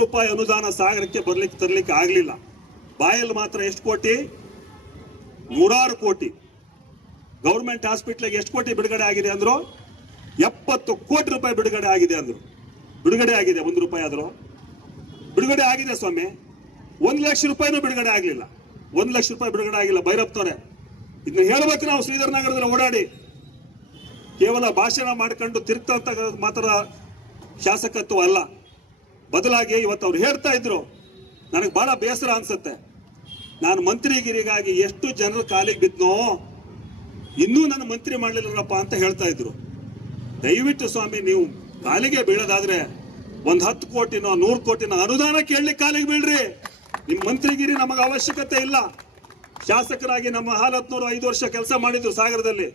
ರೂಪಾಯಿ ಅನುದಾನ ಸಾಗರಕ್ಕೆ ತರಲಿಕ್ಕೆ ಆಗಲಿಲ್ಲ. ಬಾಯಲ್ಲಿ ಮಾತ್ರ ಎಷ್ಟು ಕೋಟಿ? 100 ಕೋಟಿ. ಗೌರ್ಮೆಂಟ್ ಹಾಸ್ಪಿಟ್ಲಿಗೆ ಎಷ್ಟು ಕೋಟಿ ಬಿಡುಗಡೆ ಆಗಿದೆ ಅಂದ್ರು? 70 ಕೋಟಿ ರೂಪಾಯಿ ಬಿಡುಗಡೆ ಆಗಿದೆ ಅಂದ್ರು. ಬಿಡುಗಡೆ ಆಗಿದೆ 1 ರೂಪಾಯಿ ಆದ್ರೂ ಬಿಡುಗಡೆ ಆಗಿದೆ ಸ್ವಾಮಿ. 1 ಲಕ್ಷ ರೂಪಾಯಿನೂ ಬಿಡುಗಡೆ ಆಗಲಿಲ್ಲ. 1 ಲಕ್ಷ ರೂಪಾಯಿ ಬಿಡುಗಡೆ ಆಗಿಲ್ಲ. ಭೈರಪ್ಪನವರೇ, ಇದನ್ನ ಹೇಳ್ಬೇಕು ನಾವು. ಶ್ರೀಧರ್ ನಗರದಲ್ಲಿ ಓಡಾಡಿ ಕೇವಲ ಭಾಷಣ ಮಾಡ್ಕೊಂಡು ತಿರುಗ್ತಂತ ಮಾತ್ರ ಶಾಸಕತ್ವ ಅಲ್ಲ. ಬದಲಾಗಿ ಇವತ್ತು ಅವ್ರು ಹೇಳ್ತಾ ಇದ್ರು, ನನಗೆ ಬಹಳ ಬೇಸರ ಅನ್ಸುತ್ತೆ. ನಾನು ಮಂತ್ರಿಗಿರಿಗಾಗಿ ಎಷ್ಟು ಜನರು ಕಾಲಿಗೆ ಬಿದ್ನೋ, ಇನ್ನೂ ನನ್ನ ಮಂತ್ರಿ ಮಾಡಲಿಲ್ಲಪ್ಪ ಅಂತ ಹೇಳ್ತಾ ಇದ್ರು. ದಯವಿಟ್ಟು ಸ್ವಾಮಿ, ನೀವು ಕಾಲಿಗೆ ಬೀಳೋದಾದ್ರೆ 10 ಕೋಟಿನೋ 100 ಕೋಟಿನೋ ಅನುದಾನ ಕೇಳಲಿಕ್ಕೆ ಕಾಲಿಗೆ ಬೀಳ್ರಿ. ನಿಮ್ ಮಂತ್ರಿಗಿರಿ ನಮಗೆ ಅವಶ್ಯಕತೆ ಇಲ್ಲ. ಶಾಸಕರಾಗಿ ನಮ್ಮ ಹಾಲತ್ನವರು 5 ವರ್ಷ ಕೆಲಸ ಮಾಡಿದ್ರು ಸಾಗರದಲ್ಲಿ.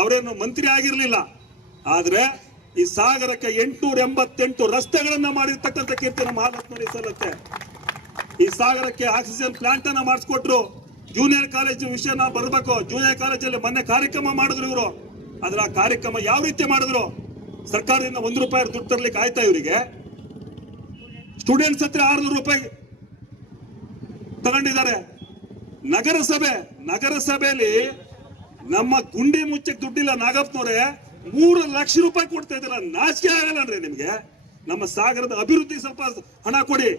ಅವರೇನು ಮಂತ್ರಿ ಆಗಿರ್ಲಿಲ್ಲ. ಆದ್ರೆ ಈ ಸಾಗರಕ್ಕೆ 888 ರಸ್ತೆಗಳನ್ನ ಮಾಡಿರ್ತಕ್ಕಂಥ ಕೀರ್ತಿ ನಮ್ಮ ಹಾಲತ್ನವರಿಗೆ ಸಲ್ಲುತ್ತೆ. ಈ ಸಾಗರಕ್ಕೆ ಆಕ್ಸಿಜನ್ ಪ್ಲಾಂಟ್ ಅನ್ನ ಮಾಡಿಸ್ಕೊಟ್ರು. ಜೂನಿಯರ್ ಕಾಲೇಜ್ ವಿಷಯನ ಬರಬೇಕು. ಜೂನಿಯರ್ ಕಾಲೇಜಲ್ಲಿ ಮೊನ್ನೆ ಕಾರ್ಯಕ್ರಮ ಮಾಡಿದ್ರು ಇವರು. ಆದ್ರೆ ಆ ಕಾರ್ಯಕ್ರಮ ಯಾವ ರೀತಿ ಮಾಡಿದ್ರು? ಸರ್ಕಾರದಿಂದ 1 ರೂಪಾಯಿ ದುಡ್ಡು ತರ್ಲಿಕ್ಕೆ ಆಯ್ತಾ ಇವರಿಗೆ? ಸ್ಟೂಡೆಂಟ್ಸ್ ಹತ್ರ 600 ರೂಪಾಯಿ ತಗೊಂಡಿದ್ದಾರೆ. ನಗರಸಭೆಯಲ್ಲಿ ನಮ್ಮ ಗುಂಡಿ ಮುಚ್ಚಕ್ಕೆ ದುಡ್ಡಿಲ್ಲ. ನಾಗಪ್ಪನವರೇ 3 ಲಕ್ಷ ರೂಪಾಯಿ ಕೊಡ್ತಾ ಇದ್ದೀರ. ನಾಚಿಕೆ ಆಗಲ್ಲನ್ರಿ ನಿಮ್ಗೆ? ನಮ್ಮ ಸಾಗರದ ಅಭಿವೃದ್ಧಿ ಸ್ವಲ್ಪ ಹಣ ಕೊಡಿ.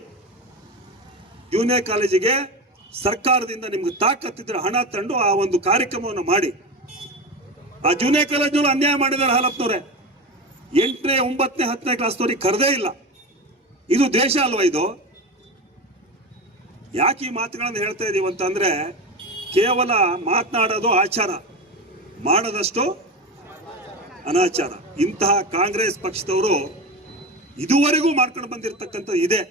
ಜೂನಿಯರ್ ಕಾಲೇಜಿಗೆ ಸರ್ಕಾರದಿಂದ ನಿಮ್ಗೆ ತಾಕತ್ತಿದ್ರೆ ಹಣ ತಂದು ಆ ಒಂದು ಕಾರ್ಯಕ್ರಮವನ್ನು ಮಾಡಿ. ಆ ಜೂನಿಯರ್ ಕಾಲೇಜ್ನವರು ಅನ್ಯಾಯ ಮಾಡಿದ್ದಾರೆ ಹಾಲಪ್ಪನವರೇ. 8ನೇ 9ನೇ 10ನೇ ಕ್ಲಾಸ್ನವ್ರಿಗೆ ಕರೆದೇ ಇಲ್ಲ. ಇದು ದೇಶ ಅಲ್ವಾ ಇದು? ಯಾಕೆ ಈ ಮಾತುಗಳನ್ನು ಹೇಳ್ತಾ ಇದೀವಿ ಅಂತಂದ್ರೆ, ಕೇವಲ ಮಾತನಾಡೋದು ಆಚಾರ, ಮಾಡದಷ್ಟು ಅನಾಚಾರ. ಇಂತಹ ಕಾಂಗ್ರೆಸ್ ಪಕ್ಷದವರು ಇದುವರೆಗೂ ಮಾಡ್ಕೊಂಡು ಬಂದಿರತಕ್ಕಂಥ ಇದೆ.